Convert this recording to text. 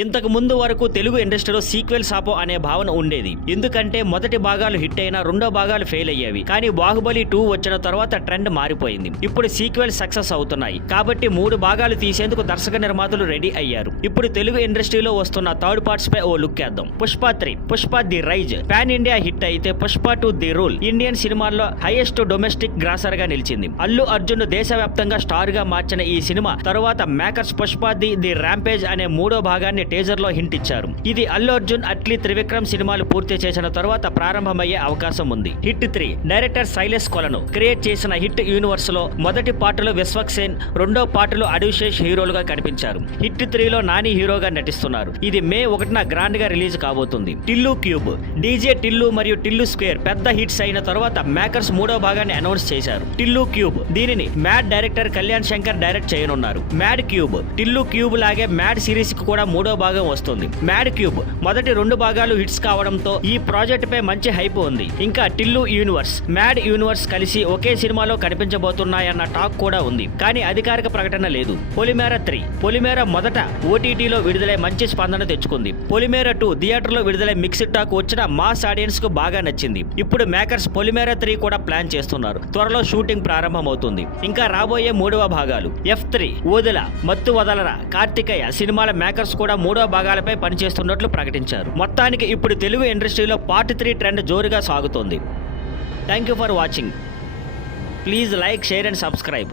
ఇంతకు ముందు వరకు తెలుగు ఇండస్ట్రీలో సీక్వెల్ సాపో అనే భావన ఉండేది. ఎందుకంటే మొదటి భాగాలు హిట్ అయినా రెండో భాగాలు ఫెయిల్ అయ్యేవి. కానీ బాహుబలి 2 వచ్చిన తర్వాత ట్రెండ్ మారిపోయింది. ఇప్పుడు సీక్వెల్ సక్సెస్ అవుతున్నాయి కాబట్టి 3 భాగాలు తీసేందుకు దర్శక నిర్మాతలు రెడీ అయ్యారు. ఇప్పుడు తెలుగు ఇండస్ట్రీలో వస్తున్న థర్డ్ పార్ట్స్ పై ఓ లుక్ వేద్దాం. Pushpa 3, Pushpa the rise pan India hit అయితే పుష్ప 2 ది రూల్ ఇండియన్ సినిమాల్లో హైయెస్ట్ డొమెస్టిక్ గ్రాసర్ గా నిలిచింది. అల్లు అర్జున్ దేశవ్యాప్తంగా స్టార్ గా మార్చిన ఈ సినిమా తరువాత మేకర్స్ పుష్ప ది ర్యాంపేజ్ అనే 3వ భాగాన్ని టీజర్ లో హింట్ ఇచ్చారు. ఇది అల్లు అర్జున్ అట్లీ త్రివిక్రమ్ సినిమాలు పూర్తి చేసిన తరువాత ప్రారంభమయ్యే అవకాశం ఉంది. హిట్ 3 డైరెక్టర్ శైలేష్ కొలను క్రియేట్ చేసిన హిట్ యూనివర్స్ లో మొదటి పార్టులో విశ్వక్సేన్, రెండో పార్టులో అడివిశేష్ హీరోలుగా కనిపించారు. హిట్ 3లో నాని హీరోగా నటిస్తున్నారు. ఇది మే 1న గ్రాండ్ గా రిలీజ్ కాబోతుంది. టిల్లు క్యూబ్ డీజే టిల్లు మరియు టిల్లు స్క్వేర్ పెద్ద హిట్స్ అయిన తర్వాత మేకర్స్ 3వ భాగాన్ని అనౌన్స్ చేశారు. టిల్లు క్యూబ్ దీనిని mad director Kalyan Shankar direct చేయనున్నారు. మ్యాడ్ క్యూబ్ టిల్లు క్యూబ్ లాగే మ్యాడ్ సిరీస్ కు కూడా 3వ భాగం వస్తుంది. మ్యాడ్ క్యూబ్ మొదటి 2 భాగాలు హిట్స్ కావడంతో ఈ ప్రాజెక్ట్ పై మంచి హైప్ ఉంది. ఇంకా టిల్లు యూనివర్స్, మ్యాడ్ యూనివర్స్ కలిసి ఒకే సినిమాలో కనిపించబోతున్నాయన్న టాక్ కూడా ఉంది. కానీ అధికారిక ప్రకటన లేదు. పొలిమేర 3 పొలిమేర మొదట ఓటీటీలో విడుదలై మంచి స్పందన తెచ్చుకుంది. పొలిమేర 2 థియేటర్లో విడుదలై మిక్స్డ్ టాక్ వచ్చిన మాస్ ఆడియన్స్ కు బాగా నచ్చింది. ఇప్పుడు మేకర్స్ పొలిమేర 3 కూడా ప్లాన్ చేస్తున్నారు. త్వరలో షూటింగ్ ప్రారంభమవుతుంది. ఇంకా రాబోయే 3వ భాగాలు F3 వదిల, మత్తు వదలరా, కార్తికేయ సినిమాల మేకర్స్ కూడా 3వ భాగాలపై పనిచేస్తున్నట్లు ప్రకటించారు. మొత్తానికి ఇప్పుడు తెలుగు ఇండస్ట్రీలో పార్ట్ 3 ట్రెండ్ జోరుగా సాగుతోంది. Thank you for watching. Please like, share and subscribe.